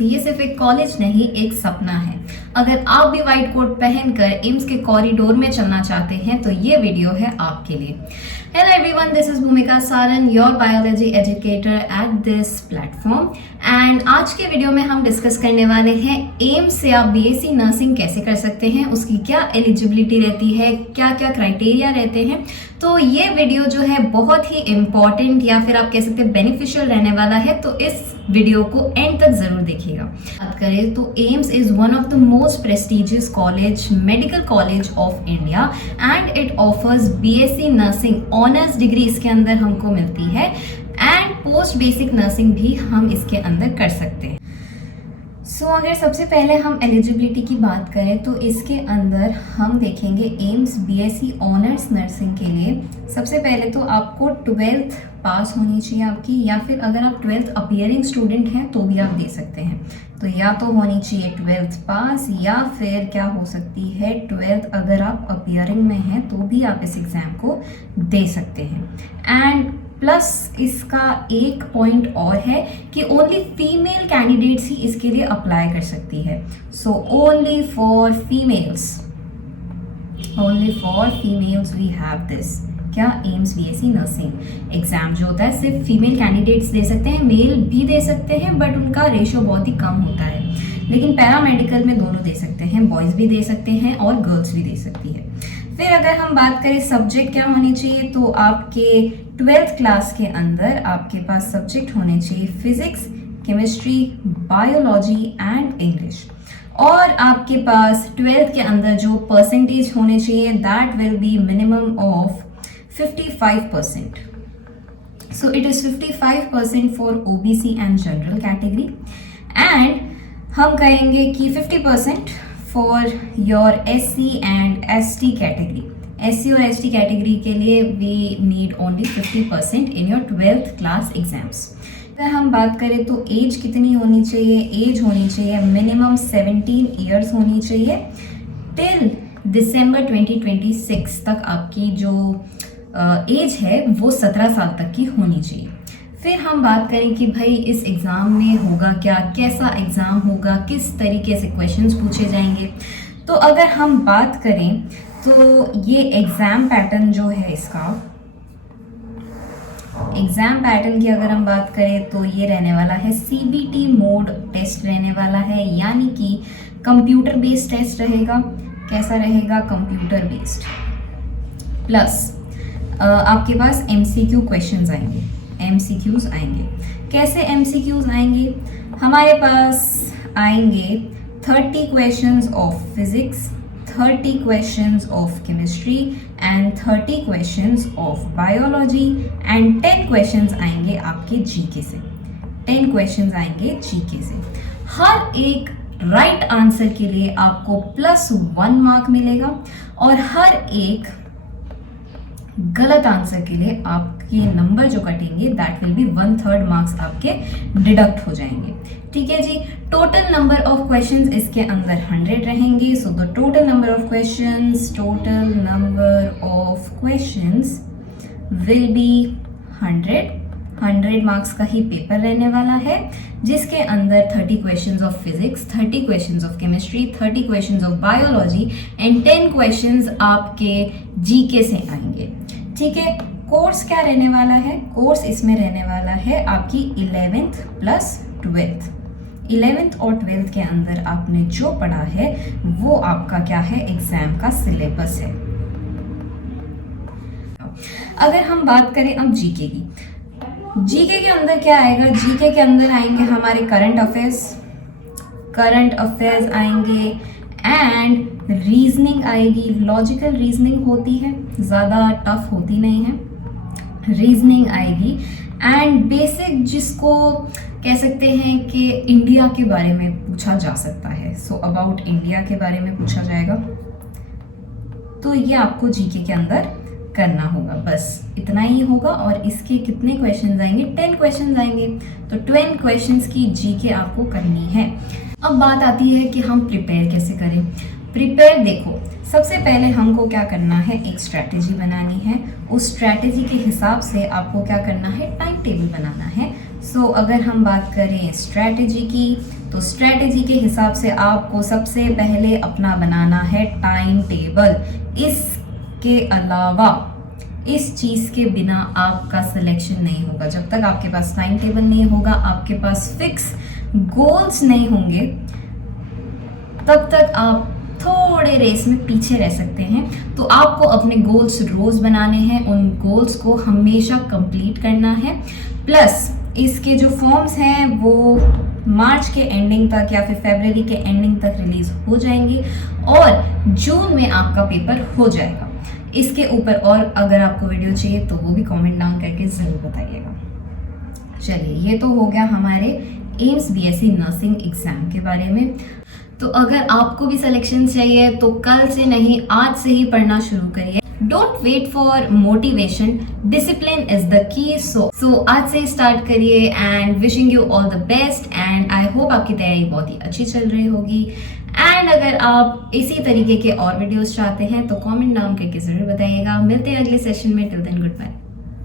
ये सिर्फ एक कॉलेज नहीं, एक सपना है। अगर आप भी व्हाइट कोट पहनकर एम्स के कॉरिडोर में चलना चाहते हैं तो ये वीडियो है आपके लिए। हेलो एवरीवन, दिस इज भूमिका Saran, your biology educator at this platform. And आज के वीडियो में हम डिस्कस करने वाले हैं एम्स से आप बीएससी नर्सिंग कैसे कर सकते हैं, उसकी क्या एलिजिबिलिटी रहती है, क्या क्या क्राइटेरिया रहते हैं। तो ये वीडियो जो है बहुत ही इम्पॉर्टेंट या फिर आप कह सकते हैं बेनिफिशियल रहने वाला है, तो इस वीडियो को एंड तक जरूर देखिएगा। बात करें तो AIIMS is one of the most prestigious college, medical college of India and it offers BSc nursing honours degree इसके अंदर हमको मिलती है एंड पोस्ट बेसिक नर्सिंग भी हम इसके अंदर कर सकते हैं। अगर सबसे पहले हम एलिजिबिलिटी की बात करें तो इसके अंदर हम देखेंगे एम्स बीएससी ऑनर्स नर्सिंग के लिए सबसे पहले तो आपको 12th पास होनी चाहिए आपकी, या फिर अगर आप 12th अपीयरिंग स्टूडेंट हैं तो भी आप दे सकते हैं। तो या तो होनी चाहिए 12th पास, या फिर क्या हो सकती है 12th अगर आप अपीयरिंग में हैं तो भी आप इस एग्ज़ाम को दे सकते हैं। एंड प्लस इसका एक पॉइंट और है कि ओनली फीमेल कैंडिडेट्स ही इसके लिए अप्लाई कर सकती है। So only for females we have this क्या एम्स बीएससी नर्सिंग एग्जाम जो होता है सिर्फ फीमेल कैंडिडेट्स दे सकते हैं, मेल भी दे सकते हैं बट उनका रेशियो बहुत ही कम होता है। लेकिन पैरामेडिकल में दोनों दे सकते हैं, बॉयज़ भी दे सकते हैं और गर्ल्स भी दे सकती है। फिर अगर हम बात करें सब्जेक्ट क्या होनी चाहिए, तो आपके 12th क्लास के अंदर आपके पास सब्जेक्ट होने चाहिए physics, chemistry, biology and English. और आपके पास 12th के अंदर जो परसेंटेज होने चाहिए that will be minimum of 55%. So it is 55% for OBC and general category, and हम कहेंगे कि 50% for your SC and ST category. SC और ST कैटेगरी के लिए we need only 50% in your 12th class exams. अगर हम बात करें तो एज कितनी होनी चाहिए, एज होनी चाहिए मिनिमम 17 ईयर्स होनी चाहिए। टिल दिसंबर 2026 तक आपकी जो एज है वो 17 साल तक की होनी चाहिए। फिर हम बात करें कि भाई इस एग्ज़ाम में होगा क्या, कैसा एग्ज़ाम होगा, किस तरीके से क्वेश्चंस पूछे जाएंगे। तो अगर हम बात करें तो ये एग्ज़ाम पैटर्न जो है इसका, एग्ज़ाम पैटर्न की अगर हम बात करें तो ये रहने वाला है सीबीटी मोड टेस्ट रहने वाला है, यानी कि कंप्यूटर बेस्ड टेस्ट रहेगा। कैसा रहेगा? Computer based. प्लस आपके पास एमसीक्यू क्वेश्चंस आएंगे, एमसीक्यूज आएंगे। कैसे एमसीक्यूज आएंगे? हमारे पास आएंगे 30 questions of physics, 30 questions of chemistry and 30 questions of biology and 10 questions आएंगे आपके जीके से। 10 क्वेश्चंस आएंगे जीके से। हर एक राइट आंसर के लिए आपको +1 मार्क मिलेगा और हर एक गलत आंसर के लिए आपके नंबर जो कटेंगे दैट विल बी 1/3 मार्क्स आपके डिडक्ट हो जाएंगे। ठीक है जी। टोटल नंबर ऑफ क्वेश्चंस इसके अंदर 100 रहेंगे। So the total number of questions will be 100 marks का ही पेपर रहने वाला है, जिसके अंदर 30 questions of physics, 30 questions of chemistry, 30 questions of biology and 10 questions आपके जीके से आएंगे। ठीक है। कोर्स क्या रहने वाला है? कोर्स इसमें रहने वाला है आपकी 11th प्लस 12th। 11th और 12th के अंदर आपने जो पढ़ा है वो आपका क्या है? एग्जाम का सिलेबस है। अगर हम बात करें अब जीके की, जीके के अंदर क्या आएगा? जीके के अंदर आएंगे हमारे करंट अफेयर्स आएंगे एंड रीजनिंग आएगी। लॉजिकल रीजनिंग होती है, ज़्यादा टफ होती नहीं है। रीजनिंग आएगी एंड बेसिक जिसको कह सकते हैं कि इंडिया के बारे में पूछा जा सकता है। सो अबाउट इंडिया के बारे में पूछा जाएगा, तो ये आपको जीके के अंदर करना होगा। बस इतना ही होगा। और इसके कितने क्वेश्चंस आएंगे? 10 क्वेश्चंस आएंगे। तो 10 क्वेश्चंस की जीके आपको करनी है। अब बात आती है कि हम प्रिपेयर कैसे करें। प्रिपेयर देखो, सबसे पहले हमको क्या करना है? एक स्ट्रैटेजी बनानी है। उस स्ट्रैटेजी के हिसाब से आपको क्या करना है? टाइम टेबल बनाना है। सो अगर हम बात करें स्ट्रैटेजी की, तो स्ट्रेटेजी के हिसाब से आपको सबसे पहले अपना बनाना है टाइम टेबल। इसके अलावा इस चीज के बिना आपका सिलेक्शन नहीं होगा। जब तक आपके पास टाइम टेबल नहीं होगा, आपके पास फिक्स गोल्स नहीं होंगे, तब तक आप थोड़े रेस में पीछे रह सकते हैं। तो आपको अपने गोल्स रोज बनाने हैं, उन गोल्स को हमेशा कंप्लीट करना है। प्लस इसके जो फॉर्म्स हैं वो मार्च के एंडिंग तक या फिर फरवरी के एंडिंग तक रिलीज हो जाएंगे और जून में आपका पेपर हो जाएगा। इसके ऊपर और अगर आपको वीडियो चाहिए तो वो भी कमेंट डाउन करके ज़रूर बताइएगा। चलिए, ये तो हो गया हमारे एम्स बीएससी नर्सिंग एग्जाम के बारे में। तो अगर आपको भी सिलेक्शन चाहिए तो कल से नहीं, आज से ही पढ़ना शुरू करिए। Don't wait for motivation, discipline is the key. So आज से स्टार्ट करिए and wishing you all the best and I hope आपकी तैयारी बहुत ही अच्छी चल रही होगी। एंड अगर आप इसी तरीके के और वीडियोस चाहते हैं तो कमेंट डाउन करके जरूर बताइएगा। मिलते हैं अगले सेशन में। Till then, good bye.